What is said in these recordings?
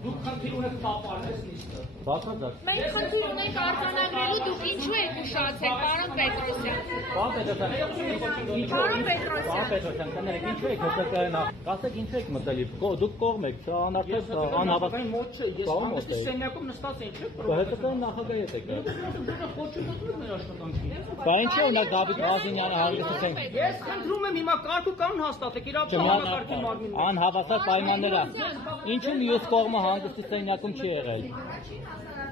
Դուք խնդիր ունեք տապալես նիստը։ Բացարձակ։ Մենք խնդիր ունենք արձանագրելու, դուք ինչու եք ուշացել, պարոն Պետրոսյան։ Պարոն Պետրոսյան, կներեք, ինչու եք հսկայեն ասեք ինչու եք մտել, դուք կողմ եք, սա անարդար անհավատ։ Մոտ չէ, ես հանդեսի սենյակում նստած եմ, չէ՞։ Հսկայեն նախագահ եք եկել։ Խոչընդոտում եք աշխատանքի։ Բա ինչի ունակ Դավիթ Ղազինյանը հանդիսացել։ Ես խնդրում եմ հիմա կարգ ու կանոն հաստատեք, իրավապահանակարգի մարմինը։ Անհավասար պայմանները։ Ինչու մյուս կողմը հանդիսի սենյակում չի եղել։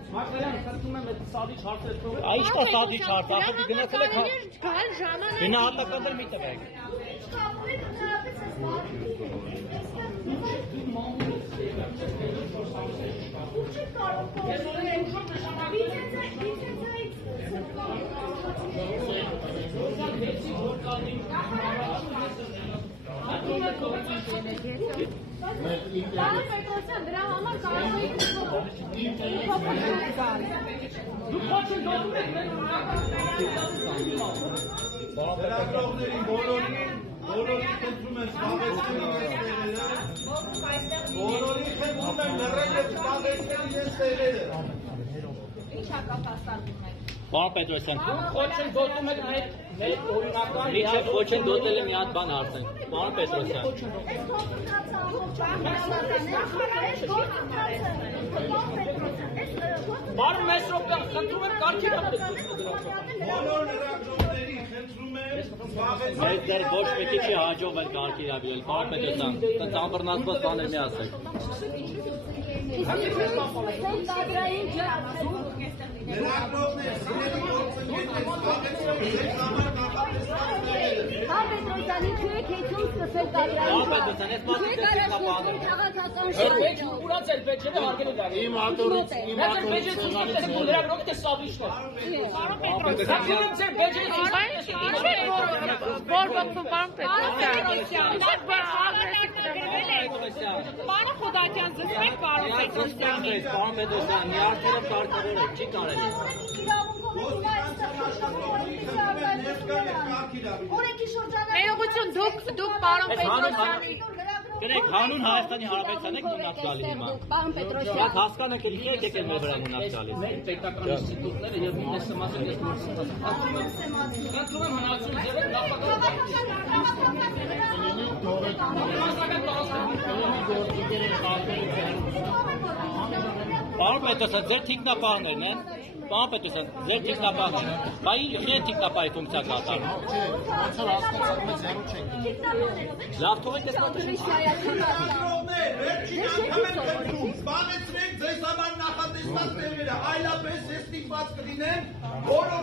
Մարտիրյան, խնդրում եմ այդ սադիչ հարցերը թողեք։ Այս կա սադիչ հարց, ասում գնացել եք։ Գալ ժամանակ։ Գնահատականներ մի տվեք։ Պարոն Պետրոսյան, դրա համար կարող եք Դուք խոչընդոտում եք Լրագրողների բոլորին խնդրում եմ զբաղեցնել իրենց տեղերը։ Բոլորին խնդրում եմ լռել և զբաղեցնել իրենց տեղերը։ Ինչ հակապաստառվում եք։ Պարոն Պետրոսյան, խոչընդոտում եք մեր օրինական Միչև խոչընդոտել եմ մի հատ բան արդեն։ Պարոն Պետրոսյան։ Պարոն Մեսրոպյան, խնդրում եմ կարգի Բոլոր լրագրողներին խնդրում եմ զբաղեցնել։ Այս դեռ ոչ մեկի չի հաջողվել կարգի իրավիճել, պարոն Պետրոսյան, ծանրնացված բաներ մի ասեք։ Լրագրողներ, սիրելի գործընկերներ, զբաղեցնել ձեր համար նախատեսված տեղերը։ Պետրոսյանի քույրը քեթում սկսել կադրային։ Պարոն Պետրոսյան, այս մասը ձեր տիկնապահանում։ Քաղաքական Բայց ուրած էր բեջերը հարգելու դարի։ Իմ ատորից բեջերը ցույց տվեք լրագրողի թե սաբիշներ։ Պարոն Պետրոսյան, Խնդրում ձեր բեջերը ցույց Պարոն Խոդակյան, զսպեք պարոն Պետրոսյանի։ Պարոն Պետրոսյան, նյարդերը կարգավորել չի կարելի։ Ներողություն, դուք պարոն Պետրոսյանի Կներեք, հանուն Հայաստանի Հանրապետության եք մնաց գալիս հիմա։ Պարոն Պետրոսյան։ Բայց հասկանեք էլ ինչ եկել մեր վրա մնաց գալիս։ մեր պետական ինստիտուտները եւ նույնիսկ սեմացիոնի խնդրում եմ հնարավորություն ձեր Պարոն Պետրոսյան, ձեր թիկնապահներն են։ Պարոն Պետրոսյան, ձեր թիկնապահներն են։ Բա ինչ են թիկնապահի ֆունկցիա կատարում։ Լավ թողեք այս Լրագրողներ, վերջին անգամ եմ խնդրում, զբաղեցրեք ձեզ համար նախատեսված տեղերը, այլապես ես ստիպված կլինեմ բոլոր